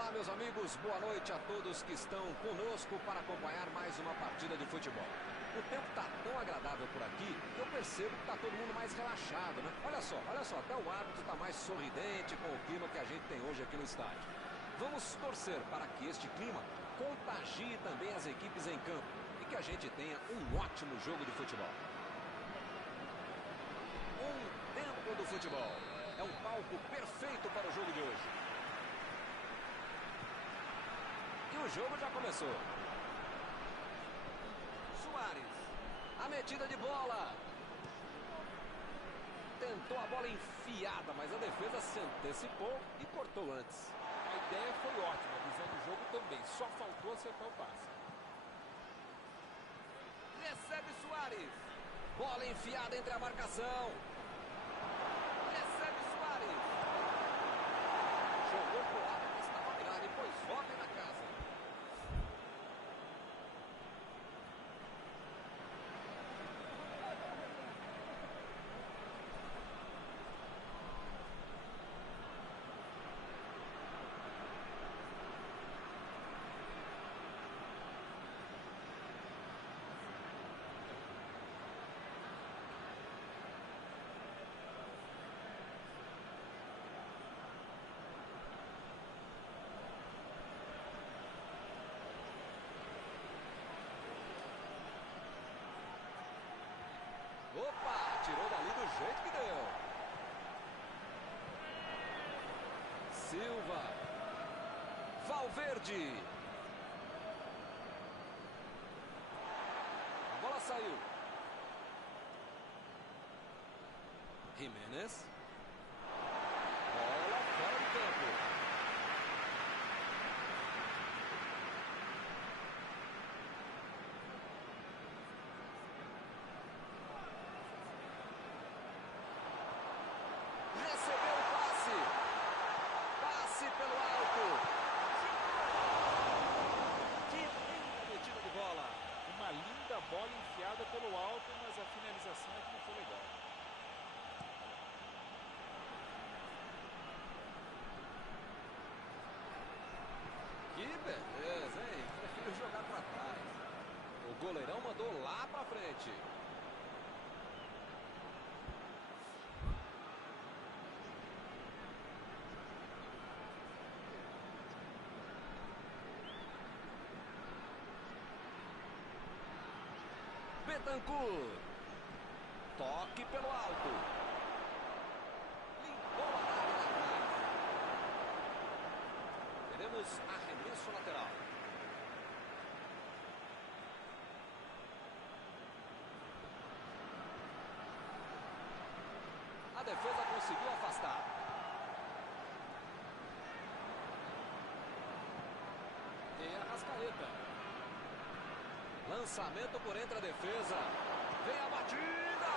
Olá, meus amigos, boa noite a todos que estão conosco para acompanhar mais uma partida de futebol. O tempo está tão agradável por aqui que eu percebo que está todo mundo mais relaxado, né? Olha só, até o árbitro está mais sorridente com o clima que a gente tem hoje aqui no estádio. Vamos torcer para que este clima contagie também as equipes em campo e que a gente tenha um ótimo jogo de futebol. Um tempo do futebol. É um palco perfeito para o jogo de hoje. E o jogo já começou. Suárez. A metida de bola. Tentou a bola enfiada, mas a defesa se antecipou e cortou antes. A ideia foi ótima, a visão do jogo também. Só faltou acertar o passe. Recebe Suárez. Bola enfiada entre a marcação. Recebe Suárez. Jogou pro lado que estava virado e pôs ordem na casa. Opa, tirou dali do jeito que deu. Silva. Valverde. A bola saiu. Jiménez. Bola fora do campo. Pelo alto. Que linda metida de bola. Uma linda bola enfiada pelo alto, mas a finalização é que não foi legal. Que beleza, hein? Prefiro jogar para trás. O goleirão mandou lá para frente. Bentancur. Toque pelo alto. Limpou a área lá atrás. Teremos arremesso lateral. A defesa conseguiu afastar. Tem a Arrascaeta. Lançamento por entre a defesa. Vem a batida.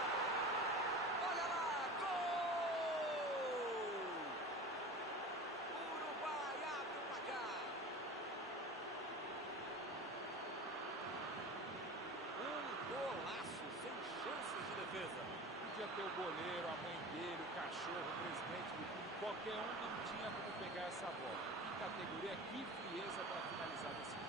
Olha lá, gol! Uruguai abre o placar. Um golaço sem chances de defesa. Podia ter o goleiro, a mãe dele, o cachorro, o presidente do clube. Qualquer um não tinha como pegar essa bola. Que categoria, que frieza para finalizar desse jogo.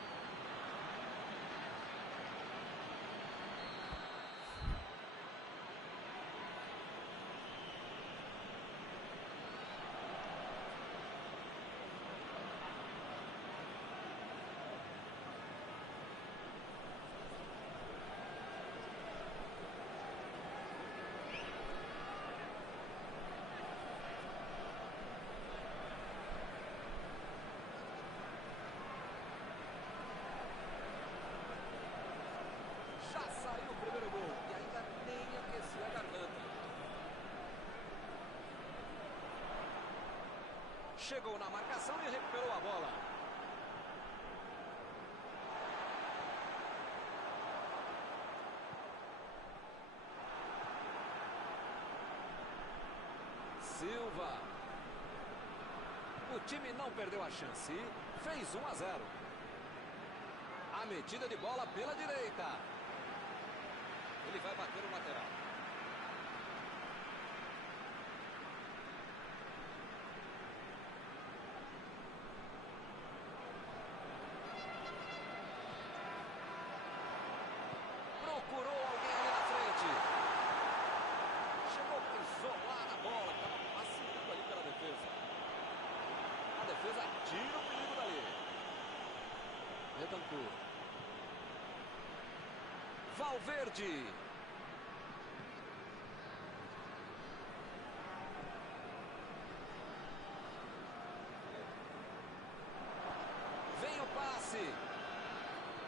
Saiu o primeiro gol e ainda nem aqueceu a garganta. Chegou na marcação e recuperou a bola. Silva. O time não perdeu a chance e fez 1-0. A metida de bola pela direita. Ele vai bater o lateral. Bentancur. Valverde. Vem o passe.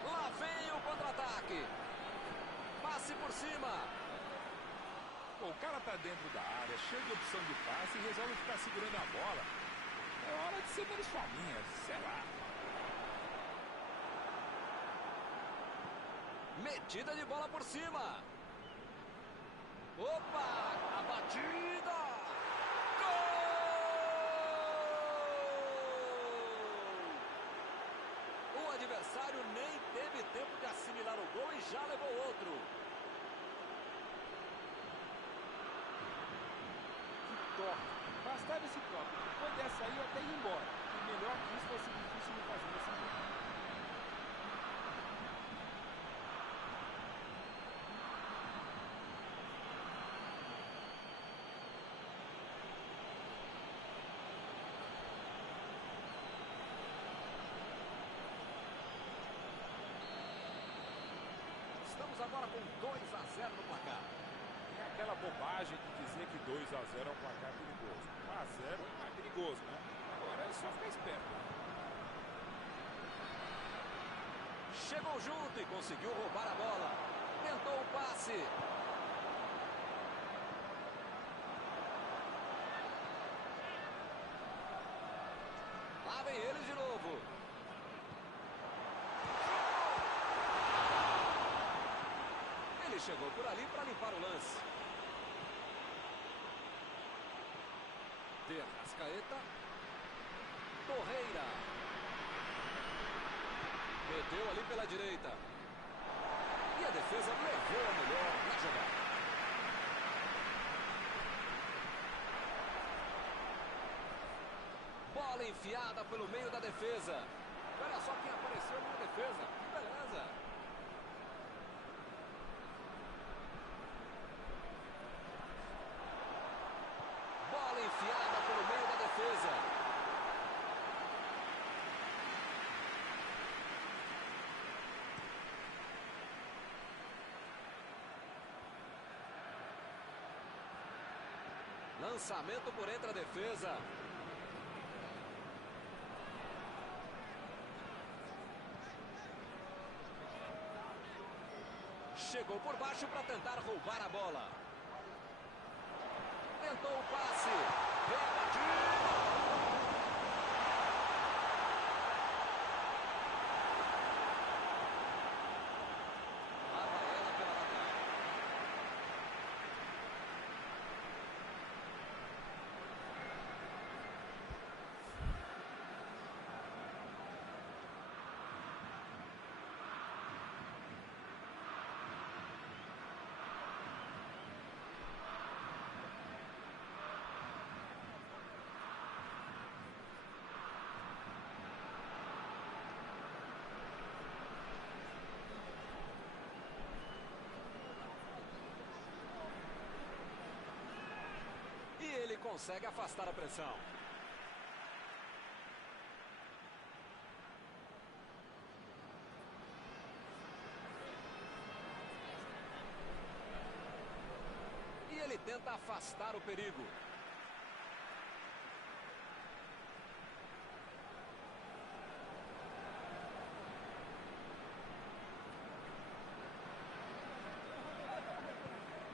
Lá vem o contra-ataque. Passe por cima. Pô, o cara tá dentro da área, cheio de opção de passe e resolve ficar segurando a bola. É hora de ser menos faminha, sei lá. Metida de bola por cima. Opa! A batida! Gol! O adversário nem teve tempo de assimilar o gol e já levou outro. Que toque! Bastava esse toque. Depois dessa aí eu até ia embora. E melhor que isso fosse difícil de fazer nesse jogo. Estamos agora com 2-0 no placar. É aquela bobagem de dizer que 2-0 é um placar perigoso. 1-0 é perigoso, né? Agora é só ficar esperto. Chegou junto e conseguiu roubar a bola. Tentou o passe. Lá vem ele de novo. Ele chegou por ali para limpar o lance. De Arrascaeta. Torreira. Meteu ali pela direita. E a defesa levou a melhor na jogada. Bola enfiada pelo meio da defesa. Olha só quem apareceu na defesa. Que beleza. Bola enfiada pelo meio da defesa. Lançamento por entre a defesa. Chegou por baixo para tentar roubar a bola. Tentou o passe. Vem a batida. Lá vai ela pela lateral. E ele consegue afastar a pressão. E ele tenta afastar o perigo.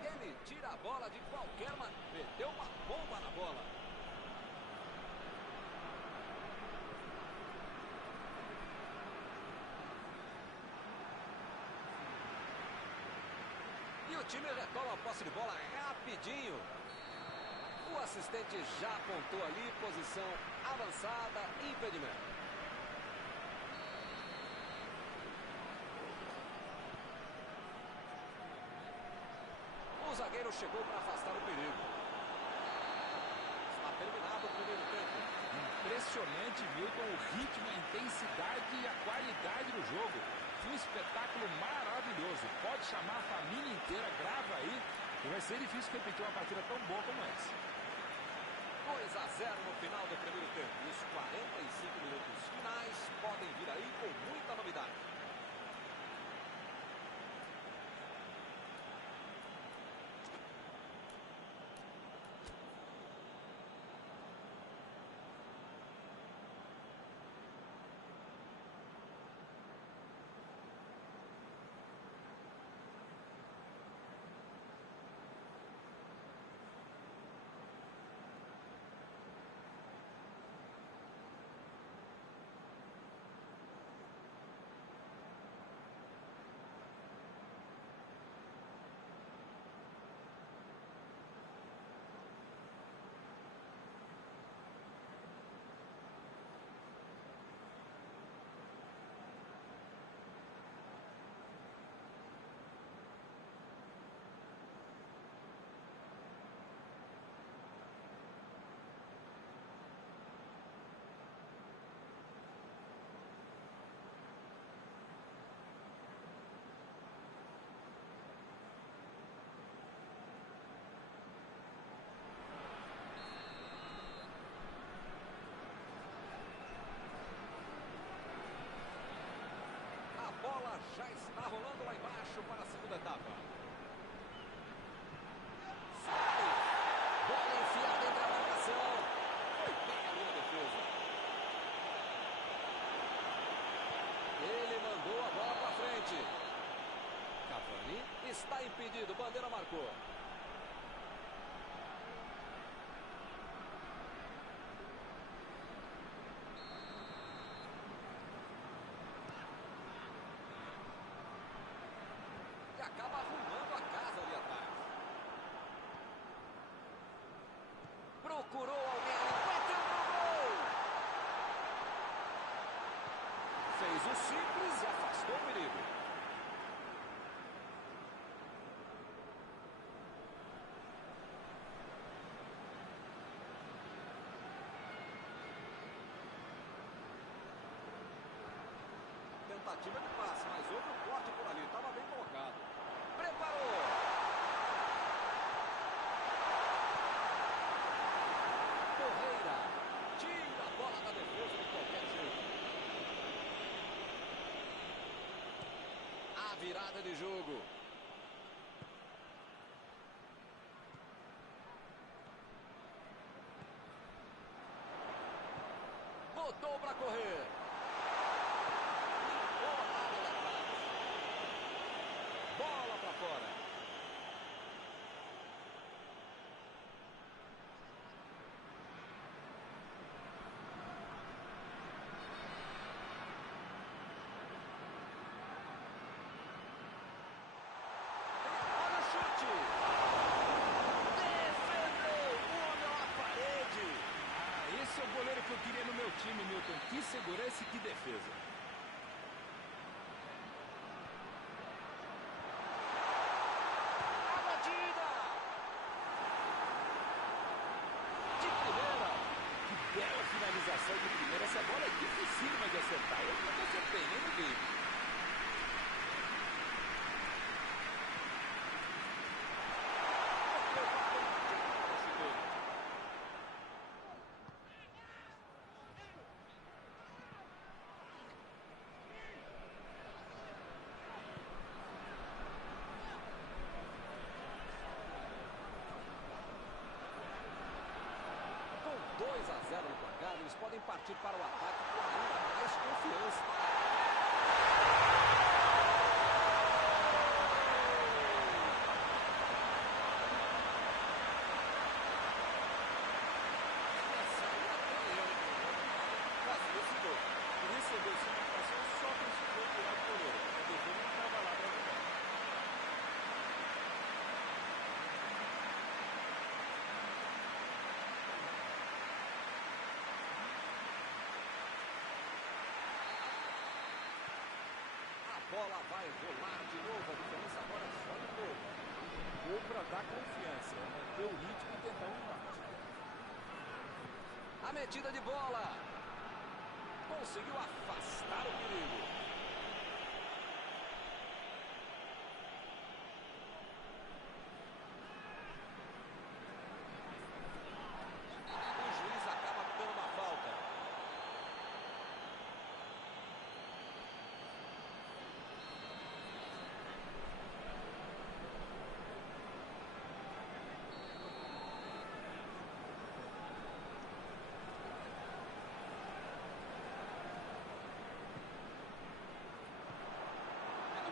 Ele tira a bola de qualquer maneira. Meteu uma bomba na bola. E o time retoma a posse de bola rapidinho. O assistente já apontou ali, posição avançada, impedimento. O zagueiro chegou para afastar o perigo. Está terminado o primeiro tempo. Impressionante, Milton, o ritmo, a intensidade e a qualidade do jogo. Um espetáculo maravilhoso. Pode chamar a família inteira, grava aí, e vai ser difícil repetir uma partida tão boa como essa. 2-0 no final do primeiro tempo. E os 45 minutos finais podem vir aí com muita novidade. Já está rolando lá embaixo para a segunda etapa. Sai! Bola enfiada entre a marcação. Foi bem a linha defesa. Ele mandou a bola para frente. Cavani está impedido. Bandeira marcou. Acaba arrumando a casa ali atrás. Procurou alguém ali, bateu no gol! Fez o simples e afastou o perigo. Tentativa de passe, mas houve um corte por ali, estava bem colocado. Preparou! Correia tira a bola da defesa de qualquer jeito. A virada de jogo. Botou para correr. Bola para fora. Olha o chute. Defendeu. Olha a parede. Esse é o goleiro que eu queria no meu time, Milton. Que segurança e que defesa. Bela finalização de primeira. Essa bola é dificílima de acertar. Eu não acertei nem no game. Com 2-0 no placar, eles podem partir para o ataque com ainda mais confiança. Fazer esse gol. E recebeu essa marcação só precisou tirar o goleiro. A defesa não estava lá para ajudar. A bola vai rolar de novo. A diferença agora é só de gol. Gol para dar confiança, manter o ritmo e tentar um empate. A metida de bola. Conseguiu afastar o perigo. O juiz acaba dando uma falta.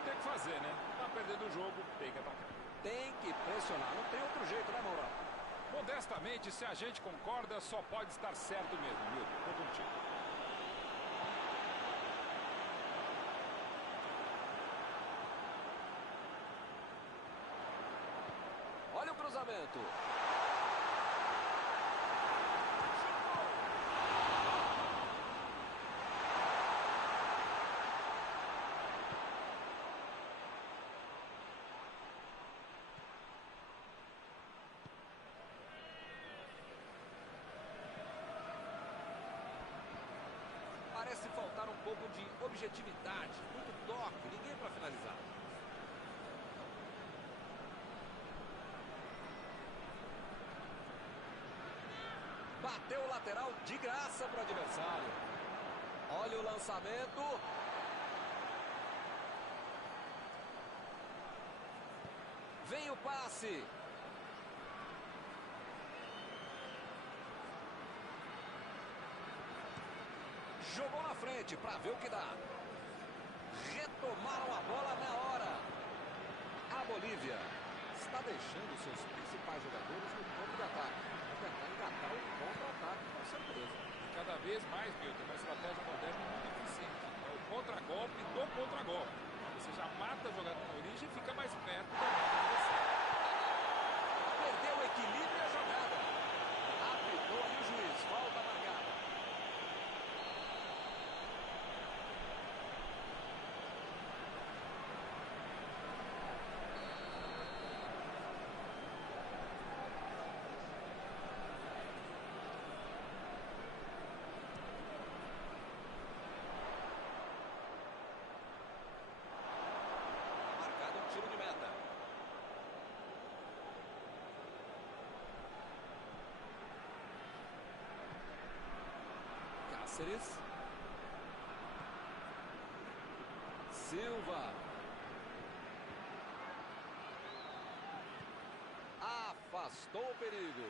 Tem que fazer, né? Tá perdendo o jogo, tem que atacar. Tem que pressionar. Não tem outro jeito, né, Mourão? Modestamente, se a gente concorda, só pode estar certo mesmo, Milton. Tô contigo. Olha o cruzamento. Parece faltar um pouco de objetividade, muito toque, ninguém para finalizar. Bateu o lateral de graça para o adversário. Olha o lançamento. Vem o passe. Jogou na frente para ver o que dá. Retomaram a bola na hora. A Bolívia está deixando seus principais jogadores no campo de ataque. Vai tentar engatar o contra-ataque, com certeza. E cada vez mais, Milton, uma estratégia moderna e muito eficiente. É o contra-golpe do contra-golpe. Você já mata a jogada na origem e fica mais perto da meta adversária. Perdeu o equilíbrio e a jogada. Apitou ali o juiz. Falta marcada. Marcado um tiro de meta. Cáceres. Silva. Afastou o perigo.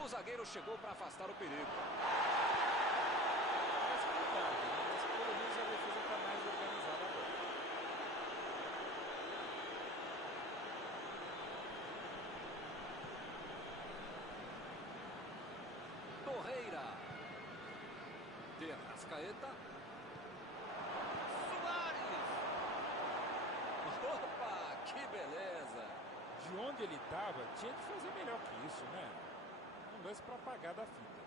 O zagueiro chegou para afastar o perigo. Mas cuidado, né? Mas pelo menos a defesa está mais organizada agora. Torreira. De Arrascaeta. Suárez. Opa, que beleza. De onde ele estava, tinha que fazer melhor que isso, né? Um lance para apagar da fita.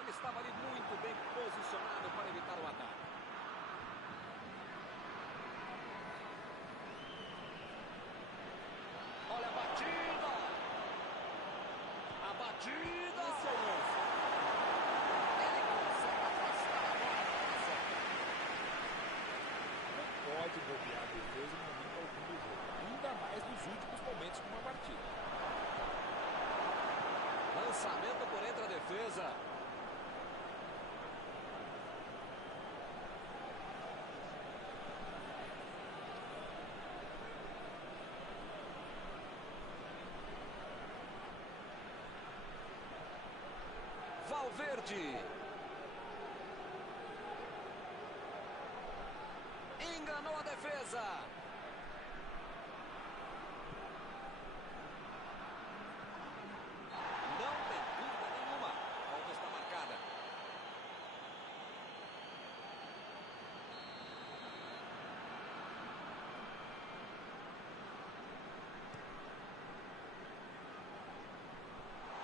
Ele estava ali muito bem posicionado para evitar o ataque. Olha a batida! A batida! Esse é o lance. Ele consegue afastar a bola da cabeça. Não pode bobear a defesa em momento algum do jogo. Ainda mais nos últimos momentos de uma partida. Lançamento por entre a defesa. Valverde. Enganou a defesa. Não tem dúvida nenhuma. A falta está marcada.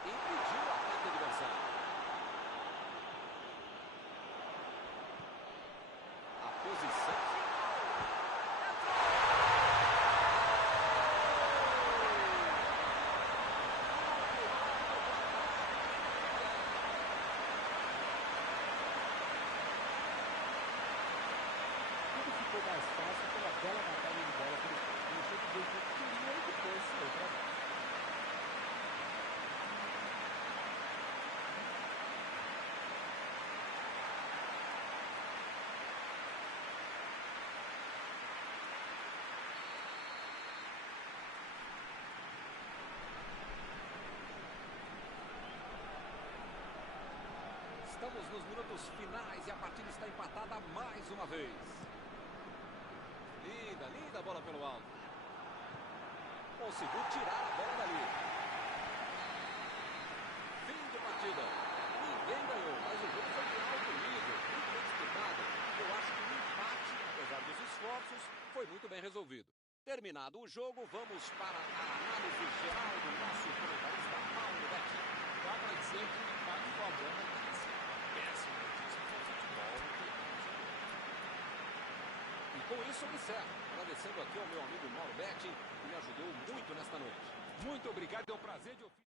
Impediu o ataque adversário. A posição final. mais fácil pela bela matagem de bola que ele fez. Deixou de ver o que ele queria e depois saiu para dentro. Estamos nos minutos finais e a partida está empatada mais uma vez. Linda, linda bola pelo alto. Conseguiu tirar a bola dali. Fim de partida. Ninguém ganhou, mas o jogo foi de alto nível, muito bem disputado. Eu acho que o empate, apesar dos esforços, foi muito bem resolvido. Terminado o jogo, vamos para a análise geral do nosso comentarista Paulo Betti. Dá para dizer que o empate foi uma boa notícia. Péssima notícia para o futebol. E com isso eu encerro, agradecendo aqui ao meu amigo Mauro Betti, que me ajudou muito nesta noite. Muito obrigado, é um prazer de ouvir.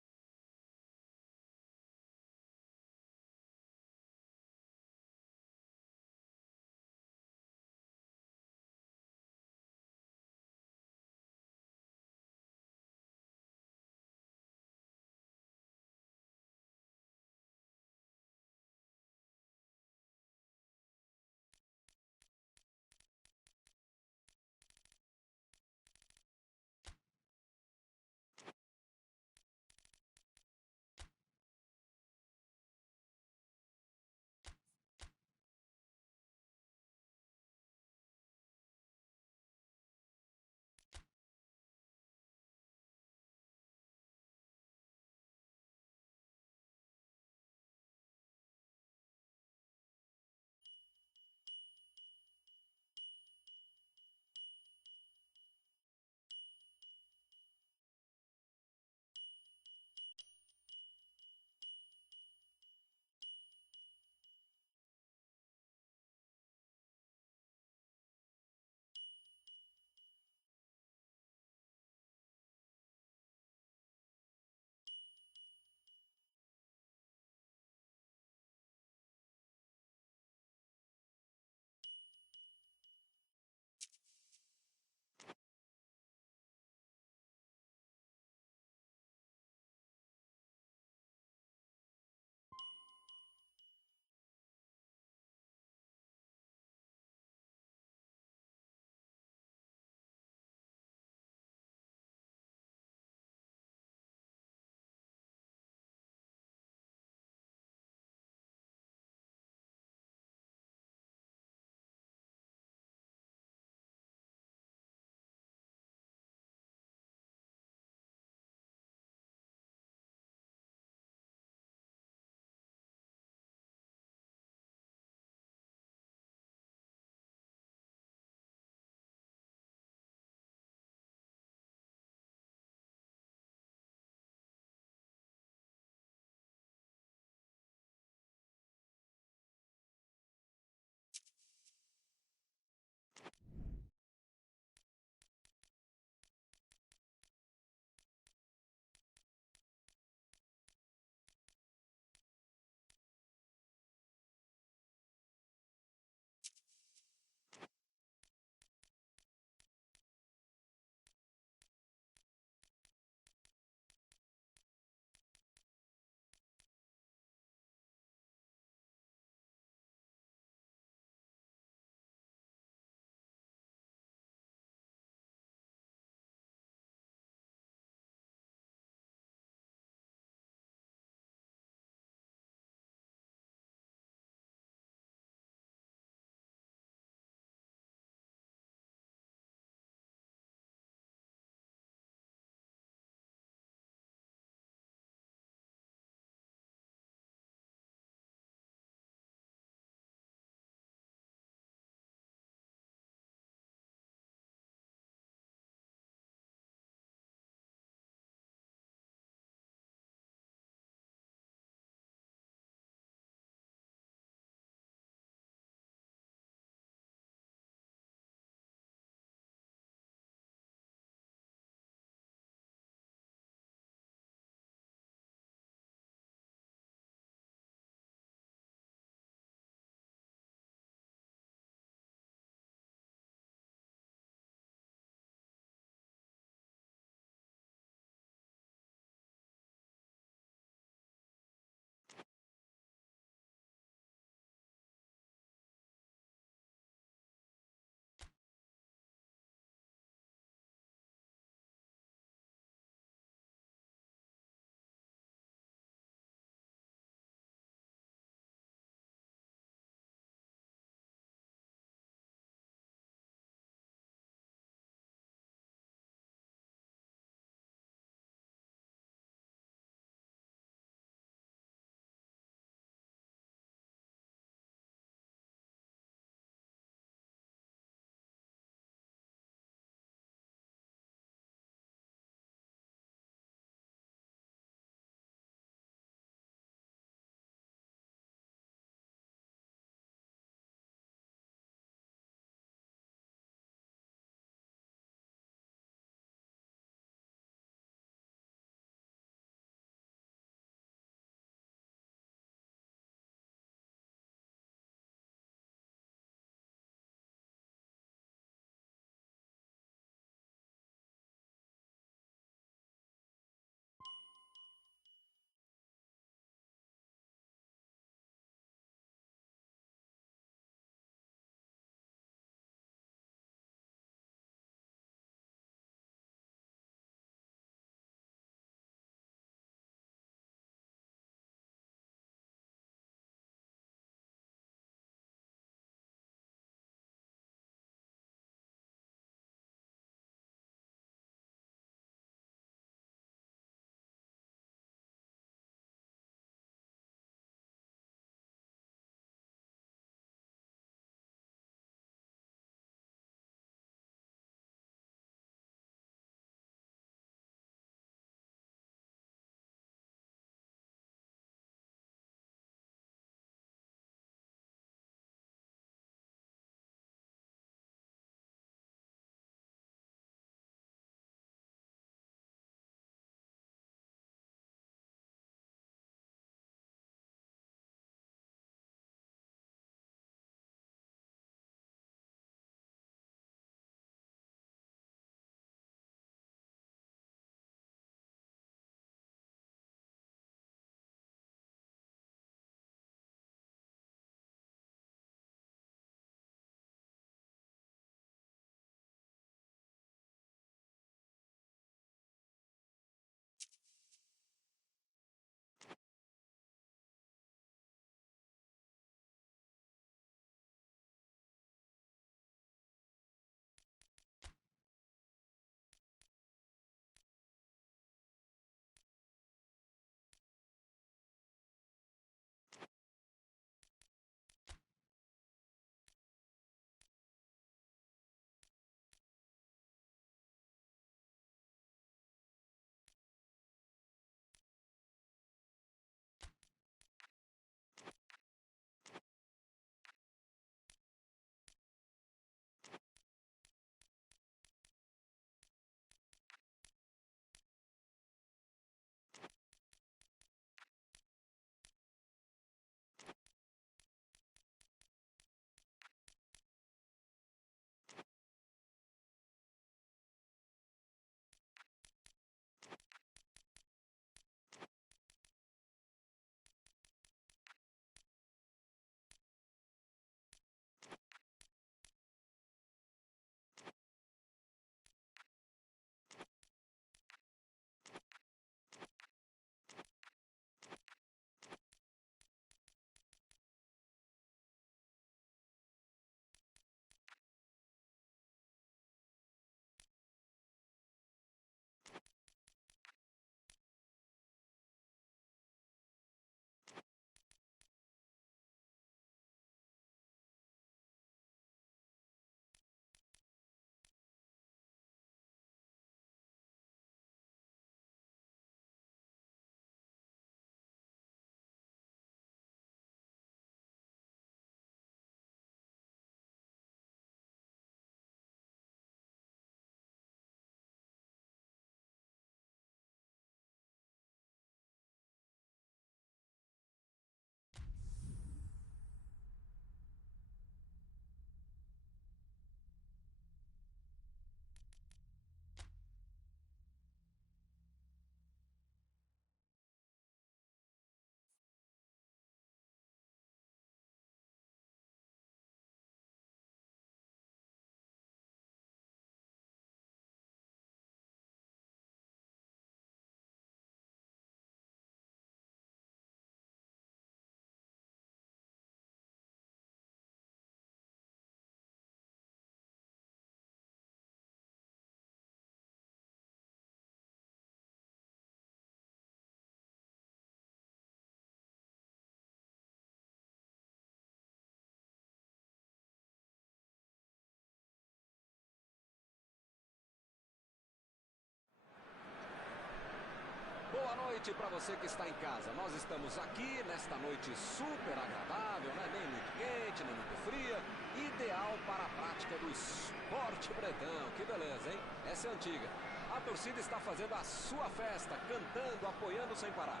noite para você que está em casa. Nós estamos aqui nesta noite super agradável, né? Nem muito quente, nem muito fria. Ideal para a prática do esporte bretão. Que beleza, hein? Essa é antiga. A torcida está fazendo a sua festa, cantando, apoiando sem parar.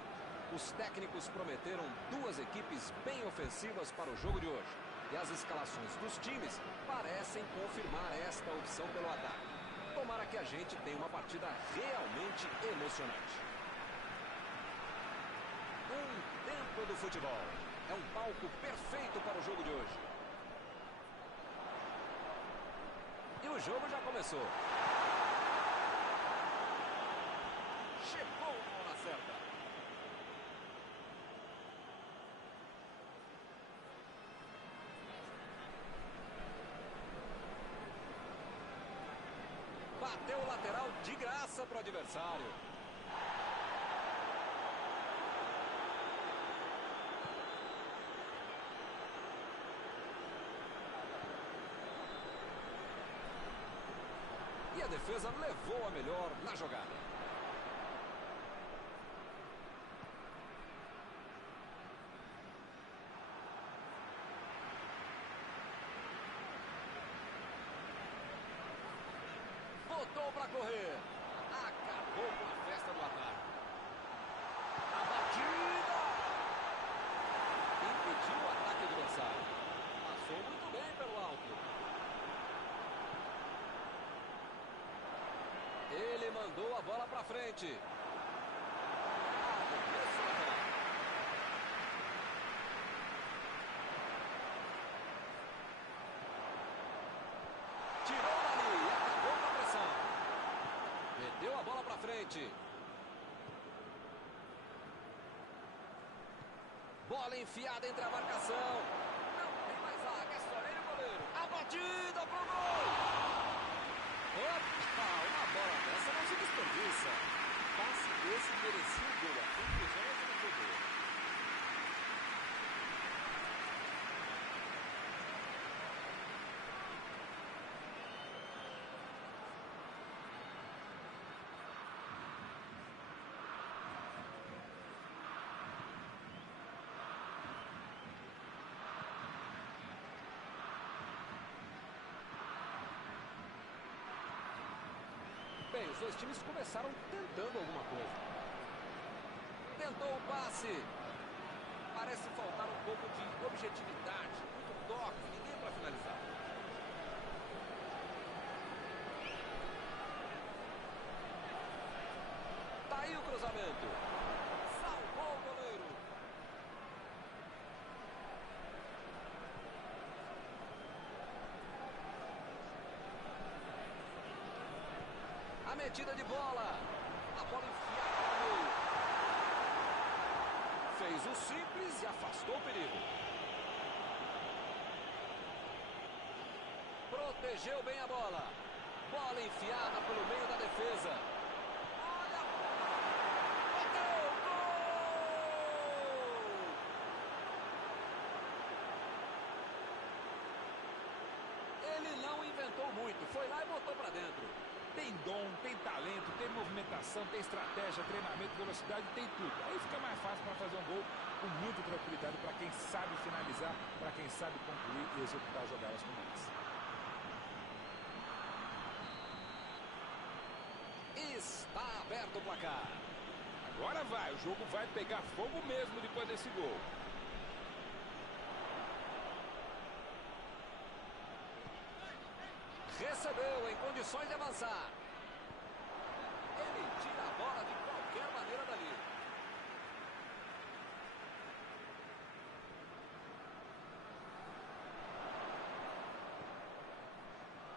Os técnicos prometeram duas equipes bem ofensivas para o jogo de hoje. E as escalações dos times parecem confirmar esta opção pelo ataque. Tomara que a gente tenha uma partida realmente emocionante. Um templo do futebol. É um palco perfeito para o jogo de hoje. E o jogo já começou. Chegou na hora certa. Bateu o lateral de graça para o adversário. E a defesa levou a melhor na jogada. Voltou para correr. Acabou com a festa do ataque. A batida. Impediu o ataque adversário. Passou muito bem pelo alto. Ele mandou a bola para frente. Tirou dali e acabou com a pressão. Meteu a bola para frente. Bola enfiada entre a marcação. Não tem mais zaga, é só ele o goleiro. A batida pro gol. Opa, uma bola dessa não se desperdiça. Passe desse merecia o gol. A conclusão é que não foi boa. Bem, os dois times começaram tentando alguma coisa. Tentou o passe. Parece faltar um pouco de objetividade, muito toque, ninguém para finalizar. Tá aí o cruzamento. Salvou o goleiro. A metida de bola. A bola enfiada no meio. Fez o simples e afastou o perigo. Protegeu bem a bola. Bola enfiada pelo meio da defesa. Olha! Bateu! Gol! Ele não inventou muito. Foi lá e botou pra dentro. Tem dom, tem talento, tem movimentação, tem estratégia, treinamento, velocidade, tem tudo. Aí fica mais fácil para fazer um gol com muita tranquilidade para quem sabe finalizar, para quem sabe concluir e executar jogadas como essa. Está aberto o placar. Agora vai, o jogo vai pegar fogo mesmo depois desse gol. Recebeu em condições de avançar. Ele tira a bola de qualquer maneira dali.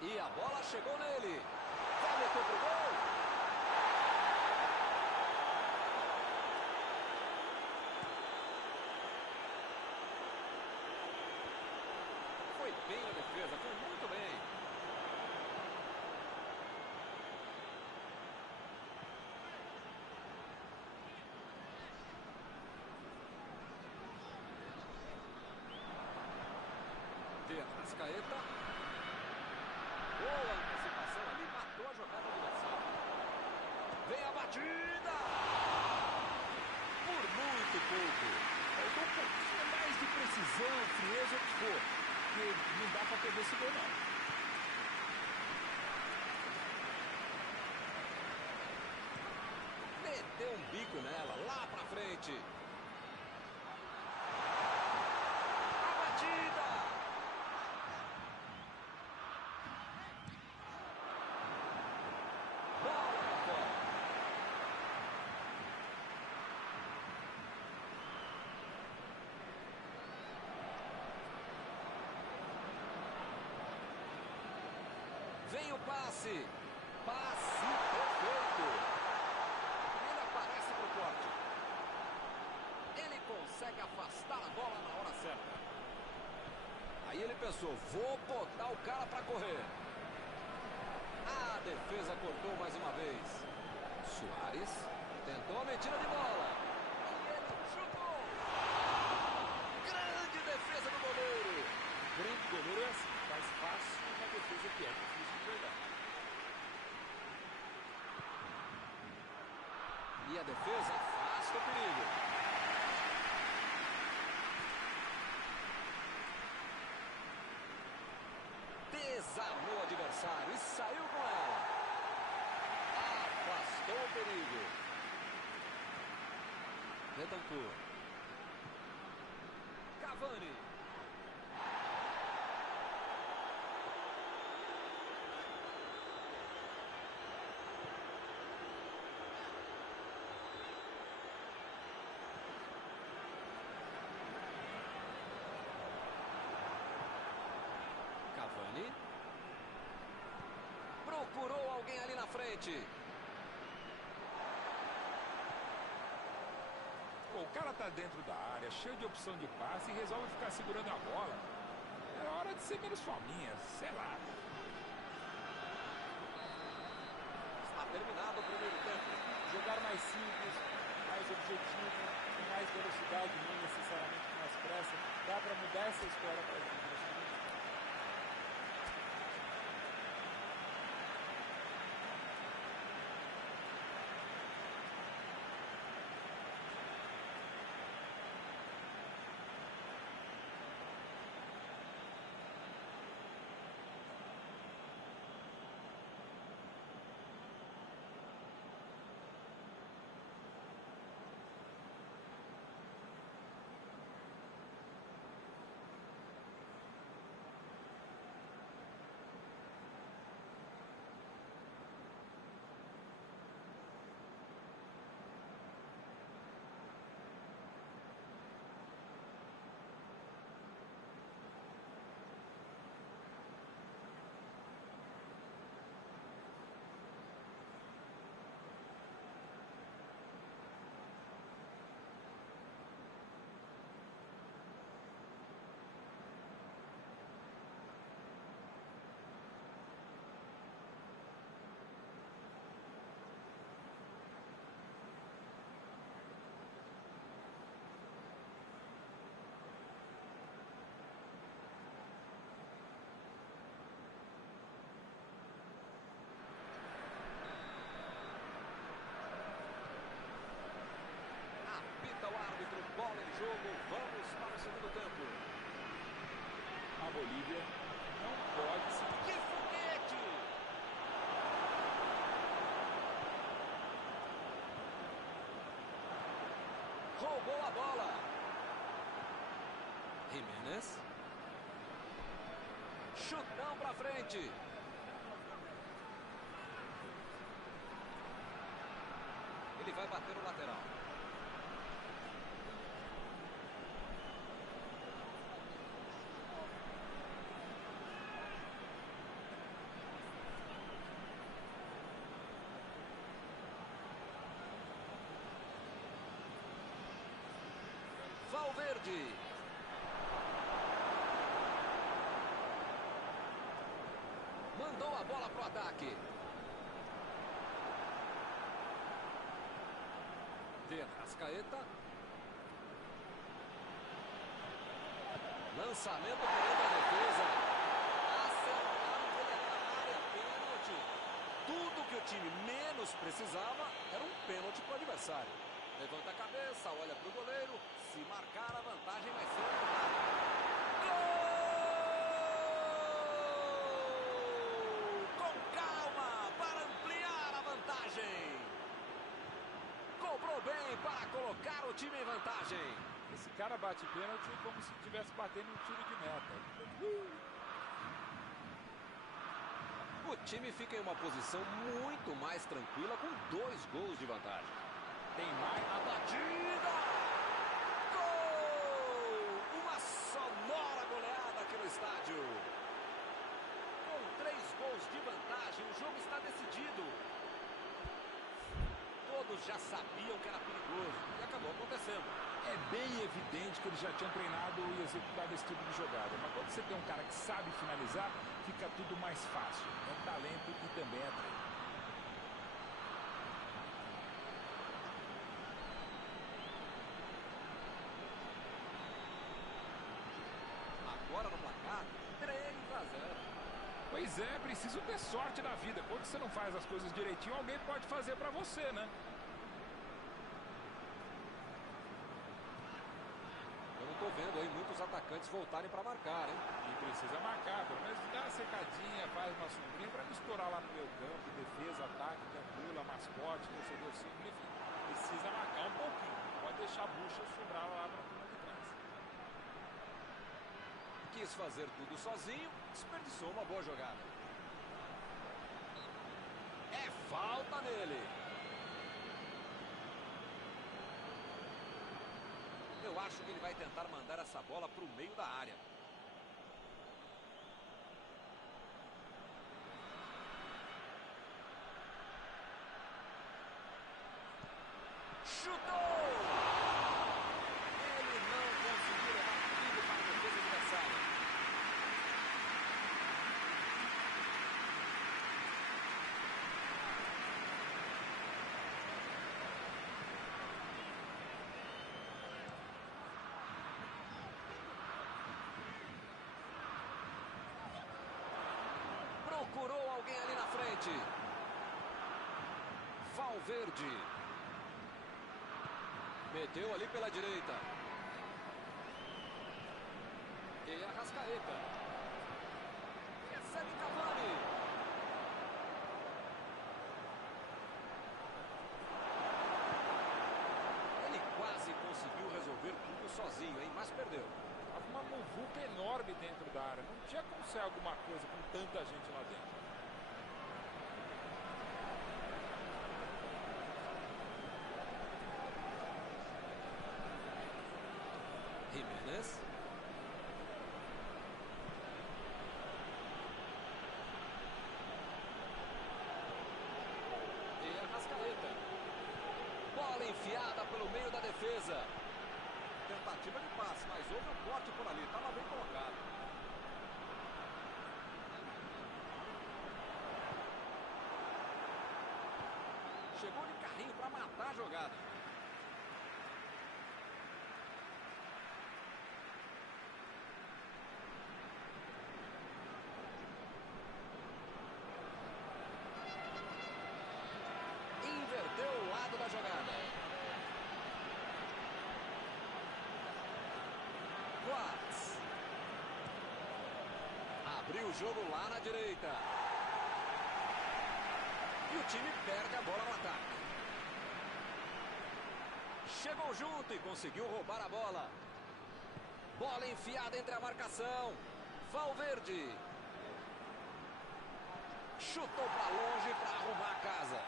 E a bola chegou nele. Vai meter pro gol. Foi bem na defesa, foi muito bem. De Arrascaeta. Boa antecipação ali, matou a jogada do adversário. Vem a batida! por muito pouco. Faltou um pouquinho mais de precisão, frieza, o que for. Porque não dá para perder esse gol, não. Meteu um bico nela, lá pra frente. A batida! Bola pra fora. Vem o passe. Passe perfeito. Ele aparece pro corte. Ele consegue afastar a bola na hora certa. Aí ele pensou, vou botar o cara para correr. A defesa cortou mais uma vez. Suárez tentou a metida de bola. E ele chutou. Grande defesa do goleiro. Grande goleiro é assim, faz fácil uma defesa que é difícil de verdade. E a defesa afasta o perigo. Desarmou o adversário e saiu com ela. Afastou o perigo. Betancourt. Cavani. Cavani. Procurou alguém ali na frente. Pô, o cara tá dentro da área, cheio de opção de passe e resolve ficar segurando a bola. É hora de ser menos fominha, sei lá. Está terminado o primeiro tempo. Jogar mais simples, mais objetivo, com mais velocidade, não necessariamente com mais pressa. Dá pra mudar essa história pra gente. Apita o árbitro, bola em jogo. Vamos para o segundo tempo. A Bolívia não pode se... Que foguete! Roubou a bola. Jiménez. Chutão pra frente. Ele vai bater no lateral. Valverde. Mandou a bola pro ataque. De Arrascaeta. Lançamento por a defesa. Acertaram que ele era na área. Pênalti. Tudo que o time menos precisava era um pênalti para o adversário. Levanta a cabeça, olha para o goleiro. Se marcar, a vantagem vai ser gol! Com calma para ampliar a vantagem. Cobrou bem para colocar o time em vantagem. Esse cara bate pênalti como se estivesse batendo um tiro de meta. O time fica em uma posição muito mais tranquila com 2 gols de vantagem. Tem mais a batida! Gol! Uma sonora goleada aqui no estádio. Com 3 gols de vantagem, o jogo está decidido. Todos já sabiam que era perigoso e acabou acontecendo. É bem evidente que eles já tinham treinado e executado esse tipo de jogada. Mas quando você tem um cara que sabe finalizar, fica tudo mais fácil. É talento e também é treino. Agora no placar, 3-0. Pois é, preciso ter sorte na vida. Quando você não faz as coisas direitinho, alguém pode fazer pra você, né? Tô vendo aí muitos atacantes voltarem para marcar, hein? E precisa marcar, pelo menos dá uma secadinha, faz uma sombrinha para não estourar lá no meio campo, defesa, ataque, tranquila, mascote, torcedor simples, enfim. Precisa marcar um pouquinho, pode deixar a bucha sobrar lá para a turma de trás. Quis fazer tudo sozinho, desperdiçou uma boa jogada. É falta nele. Eu acho que ele vai tentar mandar essa bola para o meio da área. Chutou! Ele não conseguiu levar perigo para a defesa adversária. Procurou alguém ali na frente. Valverde. Meteu ali pela direita. E Arrascaeta. Recebe Cavani. Ele quase conseguiu resolver tudo sozinho, hein? Mas perdeu. Tava uma muvuca enorme dentro da área. Não tinha como ser alguma coisa com tanta gente lá dentro. Jimenez. E Arrascaeta. Bola enfiada pelo meio da defesa. Tentativa de passe, mas houve um corte por ali. Estava bem colocado. Chegou de carrinho para matar a jogada. Inverteu o lado da jogada. Quartz. Abriu o jogo lá na direita. E o time perde a bola no ataque. Chegou junto e conseguiu roubar a bola. Bola enfiada entre a marcação. Valverde. Chutou para longe para arrumar a casa.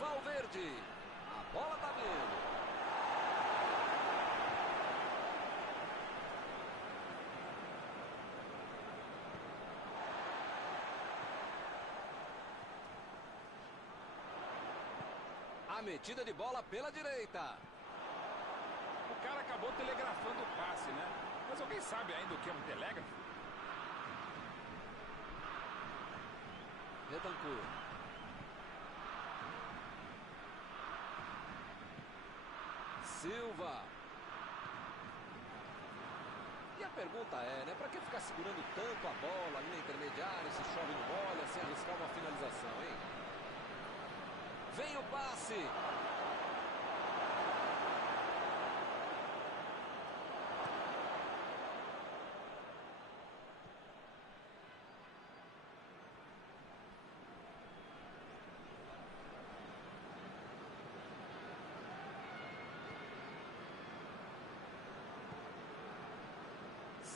Valverde. A bola tá vindo. A metida de bola pela direita. O cara acabou telegrafando o passe, né? Mas alguém sabe ainda o que é um telégrafo? Bentancur. Silva. E E a pergunta é, né? Pra que ficar segurando tanto a bola ali na intermediária, se chove no molha, sem arriscar uma finalização, hein? Vem o passe.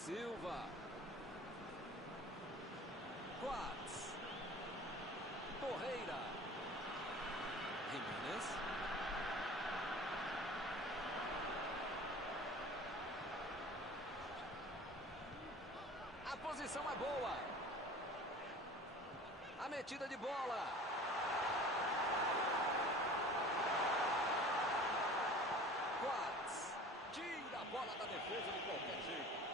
Silva. Coates. Torreira. Jimenez. A posição é boa. A metida de bola. Coates. Tira a bola da defesa de qualquer jeito.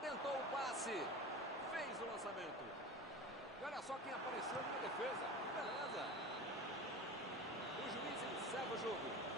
Tentou o passe. Fez o lançamento. E olha só quem apareceu na defesa. Beleza. O juiz encerra o jogo.